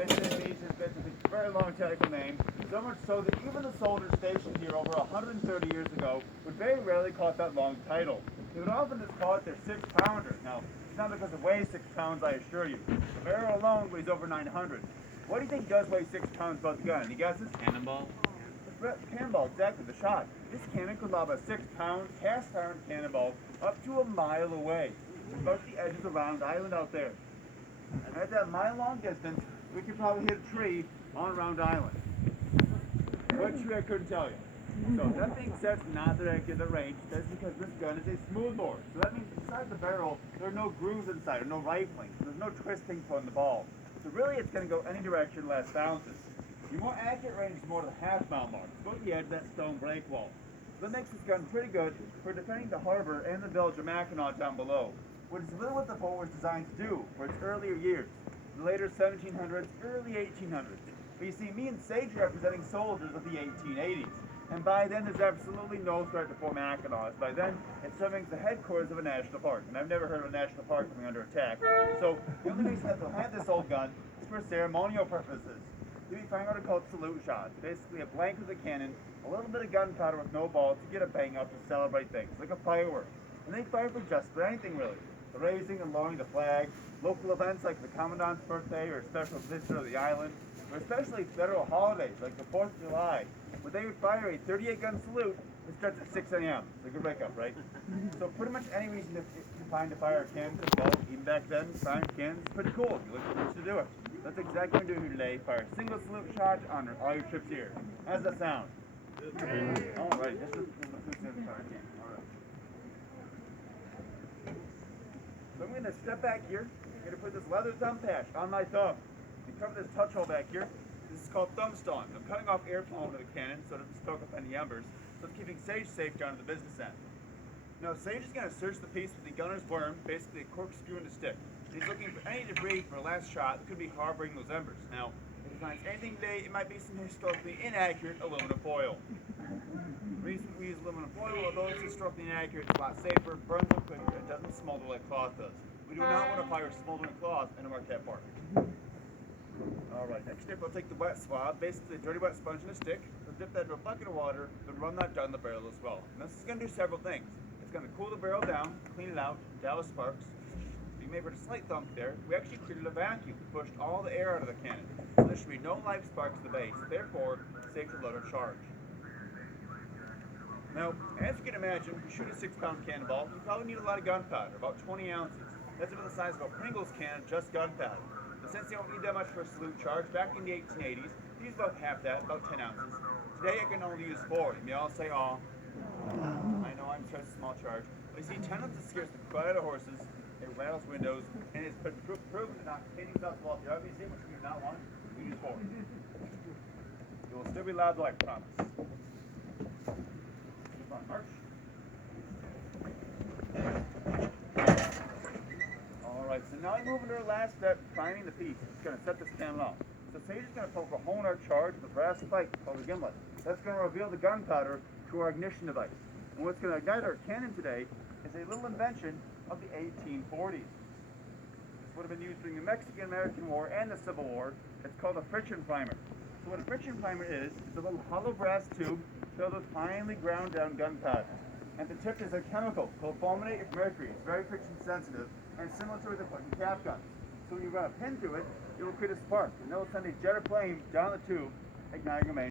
It's a very long technical name. So much so that even the soldiers stationed here over 130 years ago would very rarely call it that long title. They would often just call it their 6-pounder. Now, it's not because it weighs 6 pounds, I assure you. The barrel alone weighs over 900. What do you think does weigh 6 pounds about the gun? Any guesses? Cannonball. Cannonball, exactly, the shot. This cannon could lob a 6-pound cast iron cannonball up to a mile away, about the edges of Round Island out there. And at that mile-long distance, we could probably hit a tree on Round Island. What tree I couldn't tell you. So that being said, it's not that accurate at range. That's because this gun is a smoothbore. So that means inside the barrel, there are no grooves inside, or no rifling. So there's no twisting putting the ball. So really, it's going to go any direction less bounces. Your more accurate range is more to the half-mile mark. It's about the edge of that stone break wall. So that makes this gun pretty good for defending the harbor and the village of Mackinac down below, which is really what the bow was designed to do for its earlier years, the later 1700s, early 1800s. But you see, me and Sage are representing soldiers of the 1880s. And by then, there's absolutely no threat to Fort Mackinac. By then, it's serving as the headquarters of a national park. And I've never heard of a national park coming under attack. So the only reason that they'll have this old gun is for ceremonial purposes. You'll be firing what are called salute shots. Basically a blank with a cannon, a little bit of gunpowder with no ball to get a bang up to celebrate things, like a firework. And they fire for just about anything really. The raising and lowering the flag, local events like the Commandant's birthday or a special visitor to the island, or especially federal holidays like the 4th of July, where they would fire a 38-gun salute that starts at 6 a.m. It's a good wake up, right? So pretty much any reason to find to fire a cannon to the ball, even back then, firing cannons is pretty cool. You look for which to do it. That's exactly what we're doing here today. Fire a single salute shot on all your trips here. How does that sound? All right, this is the fire cannon. All right. So I'm going to step back here. I'm going to put this leather thumb patch on my thumb. And cover this touch hole back here. This is called thumb stalling. I'm cutting off airflow into the cannon so it doesn't stoke up any embers. So it's keeping Sage safe down to the business end. Now Sage is going to search the piece with the gunner's worm, basically a corkscrew and a stick. He's looking for any debris from a last shot that could be harboring those embers. Now, if he finds anything today, it might be some historically inaccurate aluminum foil. The reason we use aluminum foil, although it's historically inaccurate, it's a lot safer, burns up quicker, and doesn't smolder like cloth does. We do not want to fire smoldering cloth into our cat park. Alright, next step, we'll take the wet swab, basically a dirty wet sponge and a stick. We'll dip that into a bucket of water, then run that down the barrel as well. And this is going to do several things. It's going to cool the barrel down, clean it out, douse sparks. You may have heard a slight thump there. We actually created a vacuum, pushed all the air out of the cannon. So there should be no live sparks at the base, therefore, safe to load or charge. Now, as you can imagine, if you shoot a 6-pound cannonball, you probably need a lot of gunpowder, about 20 ounces. That's about the size of a Pringles can, just gunpowder. But since you don't need that much for a salute charge, back in the 1880s, they used about half that, about 10 ounces. Today, I can only use 4. You may all say, "Aw." I know I'm such a small charge. But you see, 10 ounces scares the crud out of horses, it rattles windows, and it's been proven to knock paintings off the wall. If you obviously, which we do not want, we use 4. You will still be loud though, I promise. Keep on march. Alright, so now we move into our last step, priming the piece. It's going to set this cannon off. So Sage is going to poke a hole in our charge with a brass spike called a gimlet. That's going to reveal the gunpowder to our ignition device. And what's going to ignite our cannon today is a little invention of the 1840s. This would have been used during the Mexican-American War and the Civil War. It's called a friction primer. So what a friction primer is a little hollow brass tube filled with finely ground down gunpowder. And the tip is a chemical called fulminate of mercury. It's very friction sensitive and similar to the fucking cap gun. So when you run a pin through it, it will create a spark, and it will send a jet of flame down the tube, igniting a main